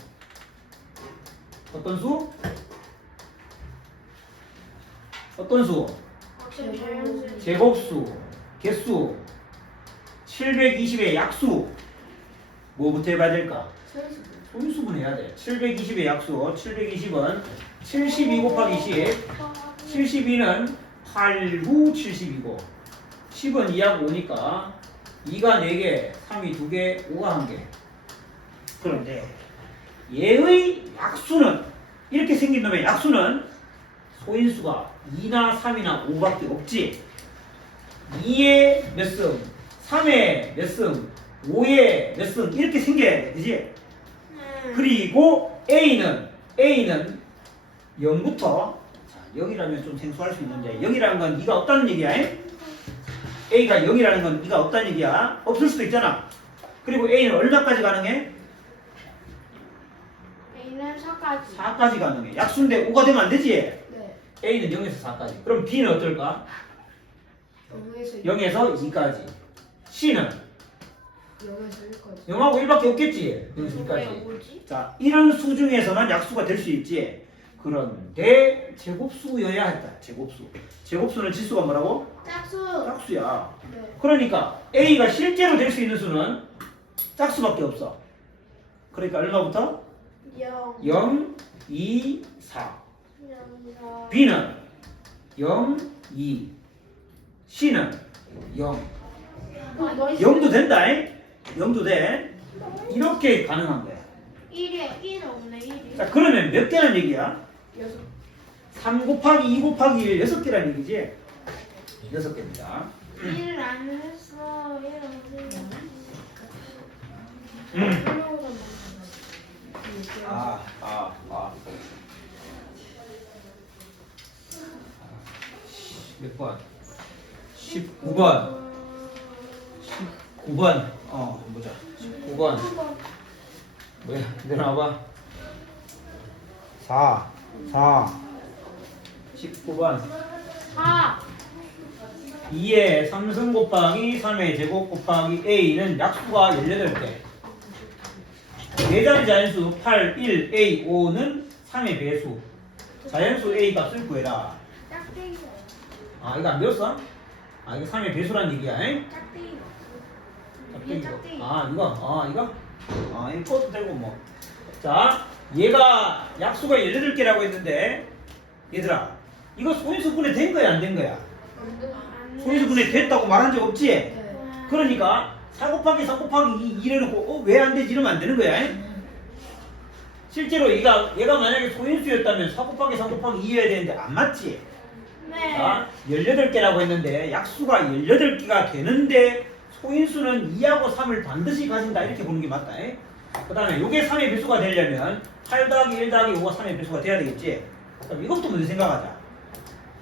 어떤 수? 어떤 수? 자연수. 제곱수, 개수. 720의 약수 뭐부터 해봐야 될까? 소인수분 해야 돼. 720의 약수 720은 72 곱하기 10. 72는 8, 9, 70이고 10은 2하고 5니까 2가 4개, 3이 2개, 5가 1개. 그런데 얘의 약수는 이렇게 생긴 놈의 약수는 소인수가 2나 3이나 5밖에 없지. 2의 몇 승, 3의 몇 승, 5의 몇 승 이렇게 생겨야 돼. 그지? 그리고 A는 0부터 자, 여기라면 좀 생소할 수 있는데 여기라는 건 2가 없다는 얘기야. A가 0이라는 건 2가 없다는 얘기야. 없을 수도 있잖아. 그리고 A는 얼마까지 가능해? A는 4까지. 4까지 가능해. 약수인데 5가 되면 안 되지? 네. A는 0에서 4까지. 그럼 B는 어떨까? 0에서 2까지. C는 0에서 1까지. 0하고 1밖에 없겠지. 0에서 2까지. 뭐지? 자, 이런 수 중에서만 약수가 될 수 있지. 그런데 제곱수여야 했다. 제곱수는 지수가 뭐라고? 짝수. 짝수야. 네. 그러니까 A가 실제로 될 수 있는 수는 짝수밖에 없어. 그러니까 얼마부터? 0. 0, 2, 4. 0. B는 0, 2. C는 0. 0도 된다. 0도 돼. 이렇게 가능한 거야. 1이 없네 1이. 자, 그러면 몇 개란 얘기야? 6. 3 곱하기 2 곱하기 1 6개란 얘기지? 6개입니다. 1을 안 했어. 1을 안 했어. 몇 번? 19번. 19번. 보자. 19번. 뭐야? 내려와봐. 4. 19번. 4. 2의 3승 곱하기 3의 제곱 곱하기 a는 약수가 18개. 4자리 자연수 8, 1, a, 5는 3의 배수. 자연수 a 값을 구해라. 짝대기. 이거 안 배웠어? 이거 3의 배수란 얘기야. 짝대기. 짝대기. 짝대기. 이거? 이거 써도 되고 뭐. 자, 얘가 약수가 18개라고 했는데 얘들아, 이거 소인수분해 된 거야 안 된 거야? 소인수분해 됐다고 말한 적 없지? 네. 그러니까 4 곱하기 4 곱하기 2 이래놓고 왜 안 되지 이러면 안 되는 거야. 실제로 얘가 만약에 소인수였다면 4 곱하기 4 곱하기 2여야 되는데 안 맞지? 네. 자, 18개라고 했는데 약수가 18개가 되는데 소인수는 2하고 3을 반드시 가진다 이렇게 보는 게 맞다. 그 다음에 이게 3의 배수가 되려면 8 더하기 1 더하기 5가 3의 배수가 돼야 되겠지? 그럼 이것부터 먼저 생각하자.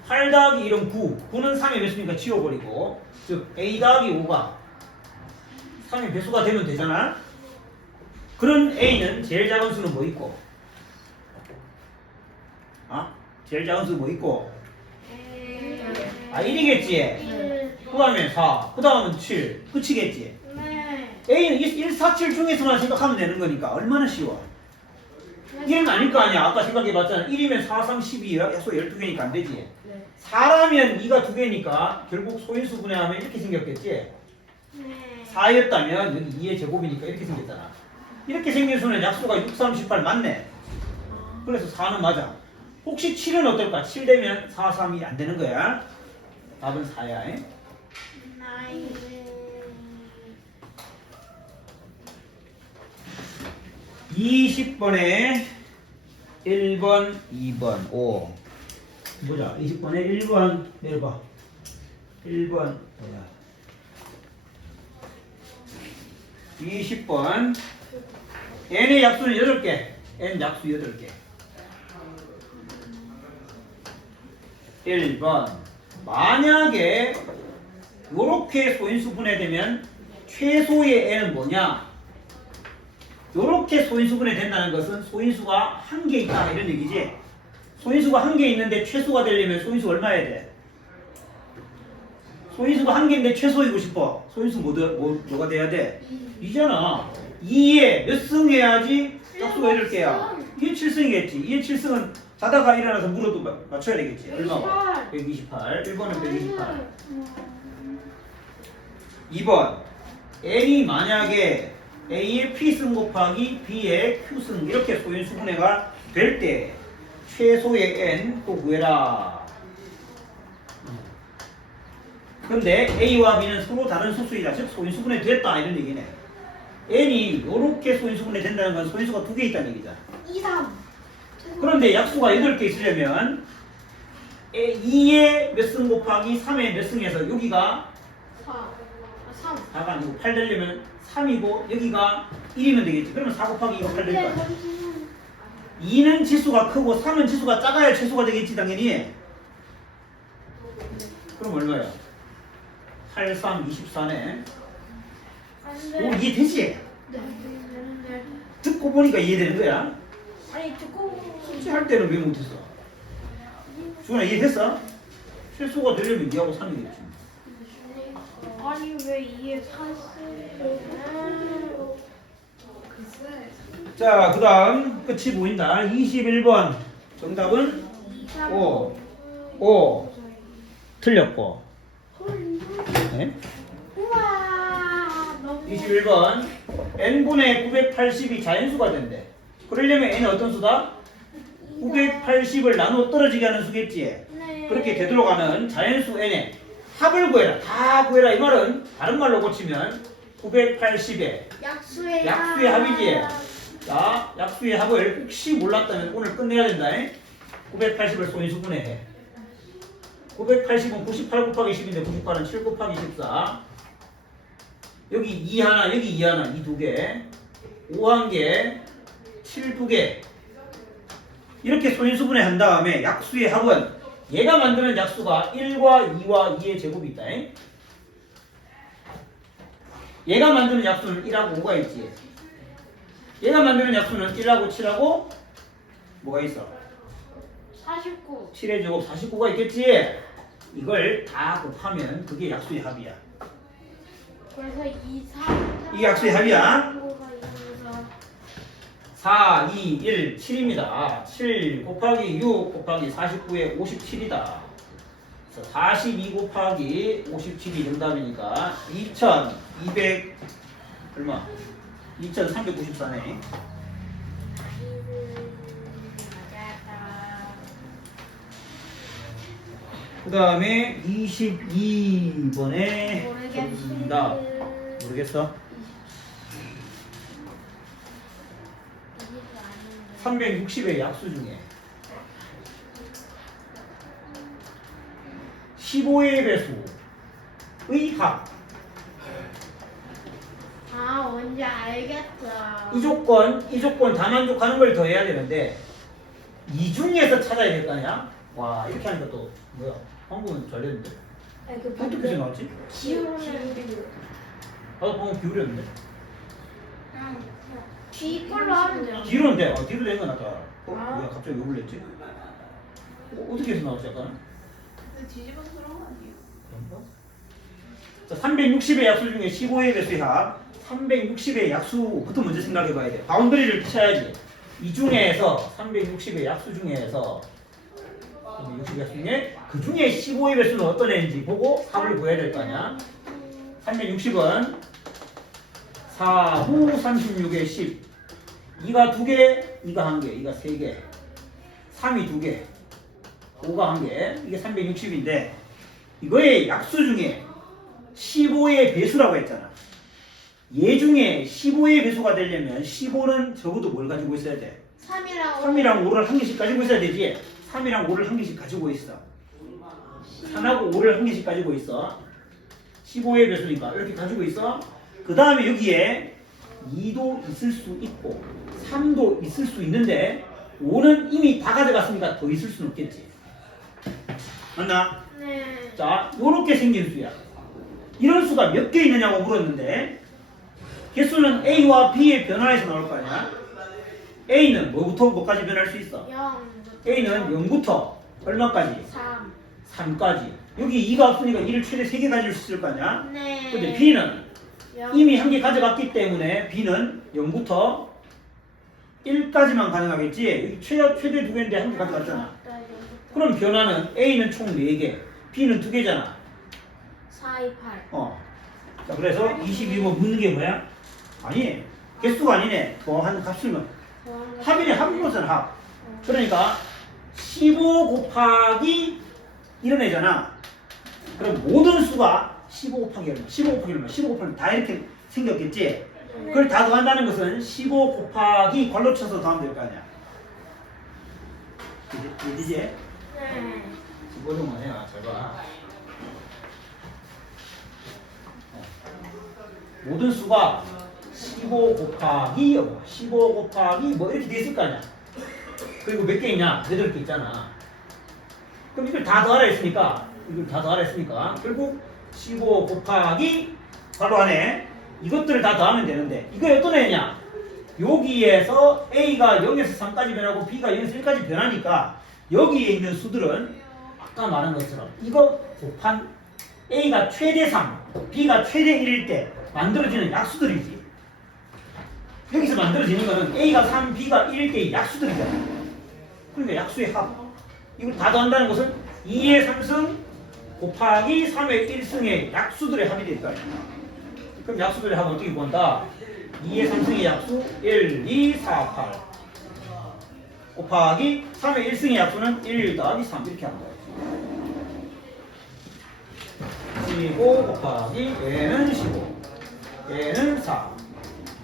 8 더하기 1은 9. 9는 3의 배수니까 지워버리고, 즉 a 더하기 5가 3의 배수가 되면 되잖아? 그런 a는 제일 작은 수는 뭐 있고? 제일 작은 수 뭐 있고? 1이겠지? 1. 그 다음에 4, 그 다음은 7. 끝이겠지? 네. A는 1, 4, 7 중에서만 생각하면 되는 거니까 얼마나 쉬워. 1은 아닐 거 아니야. 아까 생각해봤잖아. 1이면 4, 3, 12야. 약수 12개니까 안 되지. 네. 4라면 2가 2개니까 결국 소인수 분해하면 이렇게 생겼겠지. 네. 4였다면 여기 2의 제곱이니까 이렇게 생겼잖아. 이렇게 생긴 수는 약수가 6, 3, 18 맞네. 그래서 4는 맞아. 혹시 7은 어떨까? 7 되면 4, 3이 안 되는 거야. 답은 4야. 20번에 1번, 2번, 5. 보자. 20번에 1번 내려봐. 1번 뭐야? 20번 n의 약수는 8개. n 약수 8개. 1번 만약에 요렇게 소인수 분해되면 최소의 n은 뭐냐? 요렇게 소인수 분해된다는 것은 소인수가 1개 있다 이런 얘기지. 소인수가 1개 있는데 최소가 되려면 소인수 얼마여야 돼? 소인수가 1개인데 최소이고 싶어. 소인수 뭐가 돼야 돼? 2잖아. 2에 몇 승 해야지 약수가 8개야? 2에 7승이겠지. 2에 7승은 자다가 일어나서 물어도 맞춰야 되겠지. 얼마가? 128. 1번은 128. 2번 n이 만약에 A의 P승 곱하기 B의 Q승 이렇게 소인수 분해가 될 때 최소의 n 또 구해라. 근데 A와 B는 서로 다른 수수이다. 즉 소인수 분해 됐다 이런 얘기네. n이 이렇게 소인수 분해 된다는 건 소인수가 2개 있다는 얘기잖아. 2, 3. 그런데 약수가 8개 있으려면 2의 몇 승 곱하기 3의 몇 승에서 여기가 4. 3. 4가 아니고 8 되려면 3이고 여기가 1이면 되겠지. 그러면 4 곱하기 2가 8 될 거 아니야. 2는 지수가 크고 3은 지수가 작아야 최소가 되겠지 당연히. 그럼 얼마야? 8, 3, 24네. 오, 이해되지? 네. 듣고 보니까 이해되는 거야. 아니, 듣고 숙제할 때는 왜 못했어? 주원아 이해됐어? 최소가 되려면 2하고 3이겠지. 아니, 왜 2에 4? 글쎄. 자, 그 다음 끝이 보인다. 21번 정답은 5 틀렸고. 네? 우와, 너무 21번 n분의 980이 자연수가 된대. 그러려면 n은 어떤 수다? 980을 나누어 떨어지게 하는 수겠지. 네. 그렇게 되돌아가는 자연수 n의 합을 구해라. 다 구해라. 이 말은 다른 말로 고치면 980의 약수의 약수의 합이지. 자, 약수의 합을 혹시 몰랐다면 오늘 끝내야 된다. 980을 소인수 분해해. 980은 98 곱하기 10인데 98은 7 곱하기 14. 여기 2 하나, 여기 2 하나, 이 두 개. 5 한 개, 7 두 개. 이렇게 소인수분해 한 다음에 약수의 합은 얘가 만드는 약수가 1과 2와 2의 제곱이 있다. 얘가 만드는 약수는 1하고 5가 있지. 얘가 만드는 약수는 1하고 7하고 뭐가 있어? 49. 7의 제곱 49가 있겠지? 이걸 다 곱하면 그게 약수의 합이야. 그래서 2, 3. 이게 약수의 합이야. 4, 2, 1, 7입니다. 7 곱하기 6 곱하기 49에 57이다. 그래서 42 곱하기 57이 정답이니까 2200 얼마? 2394네. 그 다음에 22번에 정답 모르겠어? 360의 약수 중에 15의 배수의 합. 아, 뭔지 알겠다. 이 조건 다 만족하는 걸 더해야 되는데 이 중에서 찾아야 될 거 아니야? 와, 이렇게 하니까 또 뭐야? 방금은 잘 됐는데 어떻게 생각하지? 기울는 나도 방금 기울였는데 뒤 걸로 하면 돼요. 뒤로는 돼. 뒤로 된 건 낫다. 아. 뭐야 갑자기 왜 올렸지? 어떻게 해서 나왔지 약간? 근데 뒤집어서 그런 거 아니에요? 그런가? 자, 360의 약수 중에 15의 배수의 합. 360의 약수부터 먼저 생각해 봐야 돼. 바운더리를 쳐야지. 이 중에서 360의 약수 중에서 360의 약수 중에 그 중에 15의 배수는 어떤 애인지 보고 합을 구해야 될 거 아니야. 360은 4, 5, 36에 10. 2가 2개, 2가 1개, 2가 3개. 3이 2개, 5가 1개. 이게 360인데 이거의 약수 중에 15의 배수라고 했잖아. 얘 중에 15의 배수가 되려면 15는 적어도 뭘 가지고 있어야 돼? 3이랑 3이랑 5를 한 개씩 가지고 있어야 되지. 3이랑 5를 한 개씩 가지고 있어. 3하고 5를 한 개씩 가지고 있어. 15의 배수니까 이렇게 가지고 있어. 그 다음에 여기에 2도 있을 수 있고 3도 있을 수 있는데 5는 이미 다 가져갔으니까 더 있을 수는 없겠지. 맞나? 네. 자, 요렇게 생긴 수야. 이런 수가 몇 개 있느냐고 물었는데 개수는 A와 B의 변화에서 나올 거 아니야? A는 뭐부터 뭐까지 변할 수 있어? 0. A는 0부터 얼마까지? 3. 3까지. 여기 2가 없으니까 2를 최대 3개 가질 수 있을 거 아니야? 네. 근데 B는 0. 이미 한 개 가져갔기 때문에 B는 0부터 1까지만 가능하겠지? 여기 최대 2개인데 한 개 가져갔잖아. 그럼 변화는 A는 총 4개, B는 2개잖아. 4, 2, 8. 자, 그래서 22번 묻는 게 뭐야? 아니, 개수가 아니네. 더한 값이면. 합이네, 합인 거잖아, 합. 그러니까 15 곱하기 이런 애잖아. 그럼 모든 수가 15 곱하기 얼마, 15 곱하기 얼마, 15 곱하기 다 이렇게 생겼겠지? 그걸 다 더한다는 것은 15 곱하기 괄호 쳐서 더하면 될 거 아니야. 이제 네. 15정만 해야 잘 봐. 모든 수가 15 곱하기 15 곱하기 뭐 이렇게 돼 있을 거 아니야. 그리고 몇 개 있냐? 8개 있잖아. 그럼 이걸 다 더하라 했으니까 결국 15 곱하기 바로 안에 이것들을 다 더하면 되는데 이거 어떤 애냐? 여기에서 A가 0에서 3까지 변하고 B가 0에서 1까지 변하니까 여기에 있는 수들은 아까 말한 것처럼 이거 곱한 A가 최대 3, B가 최대 1일 때 만들어지는 약수들이지. 여기서 만들어지는 거는 A가 3, B가 1일 때의 약수들이잖아. 그러니까 약수의 합. 이걸 다 더한다는 것은 2의 3승 곱하기 3의 1승의 약수들의 합이 될 거 아니야. 그럼 약수들의 합은 어떻게 구한다? 2의 3승의 약수 1, 2, 4, 8 곱하기 3의 1승의 약수는 1 더하기 3 이렇게 하는 거야. 15 곱하기 얘는 15 얘는 4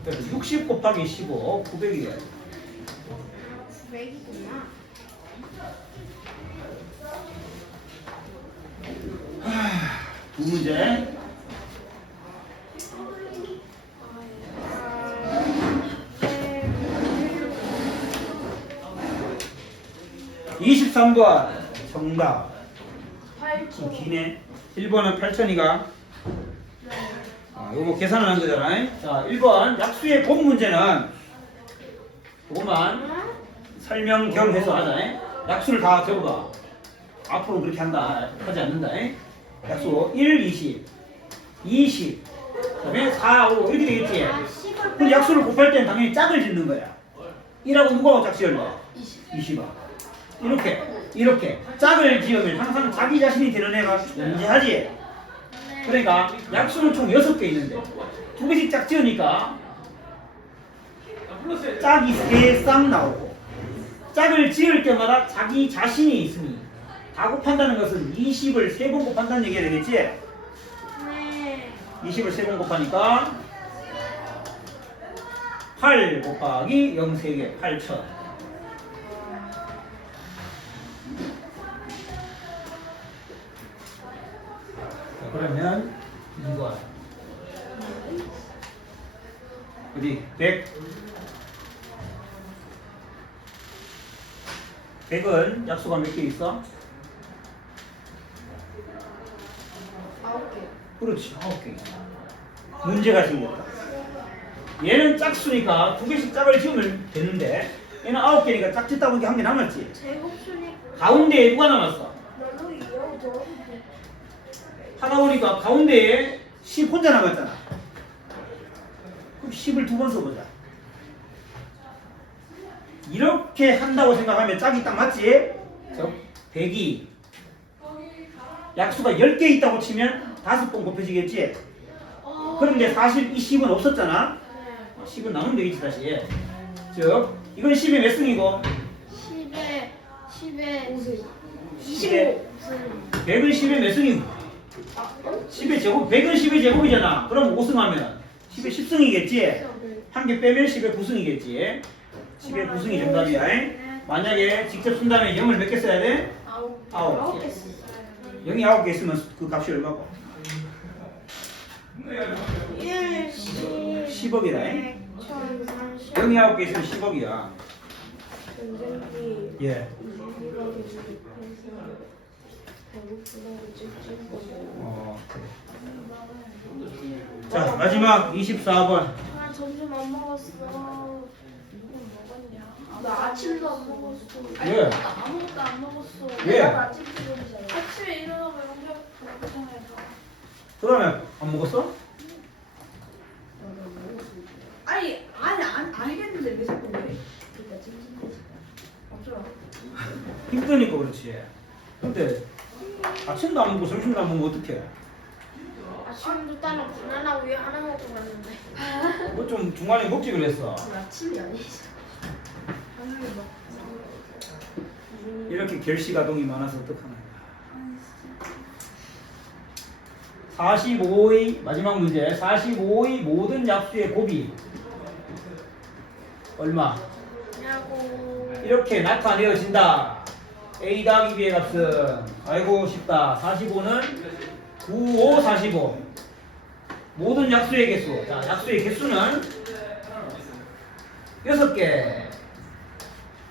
그래서 60 곱하기 15 900이에요. 900이구나. 두 문제. 23번 정답. 좀 기네. 1번은 8천이가. 요거 계산을 한 거잖아. 자, 1번 약수의 본 문제는 요거만 설명 겸 해서 하자. 약수를 다 적어봐. 앞으로 그렇게 한다. 하지 않는다. 약수 1, 20, 20, 그다음에 4, 5 이렇게 되겠지. 그럼 약수를 곱할 때는 당연히 짝을 짓는 거야. 1하고 누구하고 짝 지을래? 20아. 이렇게 짝을 지으면 항상 자기 자신이 되는 애가 존재하지. 그러니까 약수는 총 6개 있는데 2개씩 짝 지으니까 짝이 3쌍 나오고, 짝을 지을 때마다 자기 자신이 있으니 다 곱한다는 것은 20을 3번 곱한다는 얘기가 되겠지? 네. 20을 3번 곱하니까 8 곱하기 0 3개 8천. 그러면 이거 어디 100. 100은 약수가 몇 개 있어? 9개. 그렇지, 9개. 문제가 생겼다. 얘는 짝수니까 2개씩 짝을 지으면 되는데 얘는 9개니까 짝 짓다 보니까 1개 남았지. 제곱수니까 가운데에 누가 남았어? 나도 이거 더. 하다 보니까 가운데에 10 혼자 남았잖아. 그럼 10을 2번 써보자. 이렇게 한다고 생각하면 짝이 딱 맞지? 100이 약수가 10개 있다고 치면 5번 곱해지겠지? 그런데 사실 이 10은 없었잖아? 10은 남으면 되겠지 다시. 즉 이건 10의 몇 승이고 10에 10의 100은 10의 몇 승이고 10의 제곱, 100은 10의 제곱이잖아. 그럼 5승하면 10의 10승이겠지? 한 개 빼면 10의 9승이겠지? 10의 9승이 정답이야. 만약에 직접 쓴다면 0을 몇 개 써야 돼? 9개. 0이 9개 있으면 그 값이 얼마고? 1, 10, 10억이다. 1030. 0이 9개 있으면 10억이야. 선생님, 예. 그래. 자, 마지막 24번. 나 점심 안 먹었어. 나 아침도 안 먹었어. 왜? 아무것도 안 먹었어. 왜? 나 아침 기분이잖아. 아침에 일어나면 영상 보잖아요. 그 다음에 안 먹었어? 아니 알겠는데 왜 자꾸 그래? 어쩌라고? 힘드니까 그렇지. 근데 아침도 안 먹고 점심도 안 먹으면 어떡해? 아침도 따로 바나나 우유 하나 먹고 갔는데. 뭐 좀 중간에 먹지 그랬어. 아침이 아니지. 이렇게 결시가동이 많아서 어떡하나. 45의 마지막 문제. 45의 모든 약수의 곱이 얼마?냐고. 이렇게 나타내어진다. A 더하기 B의 값은 알고 싶다. 45는 9, 5, 45. 모든 약수의 개수. 자, 약수의 개수는 6개.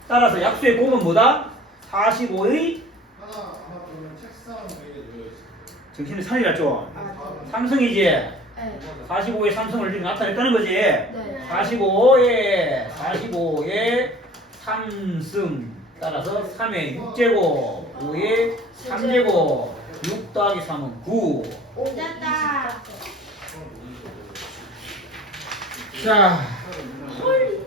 따라서 약수의 곱은 뭐다? 45의 정신을 차리라 좀. 삼승이지? 네. 45의 삼승을 이렇게 나타냈다는 거지? 네. 45의 3승. 따라서 3의 6제곱, 5의 3제곱, 6 더하기 3은 9. 됐다. 자,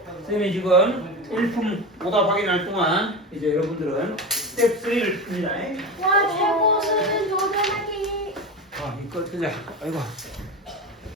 선생님이 지금 일품 오답 확인할 동안 이제 여러분들은 스텝 3를 풉니다. 와, 최고 수준 도전하기. 이거 뜨자. 아이고.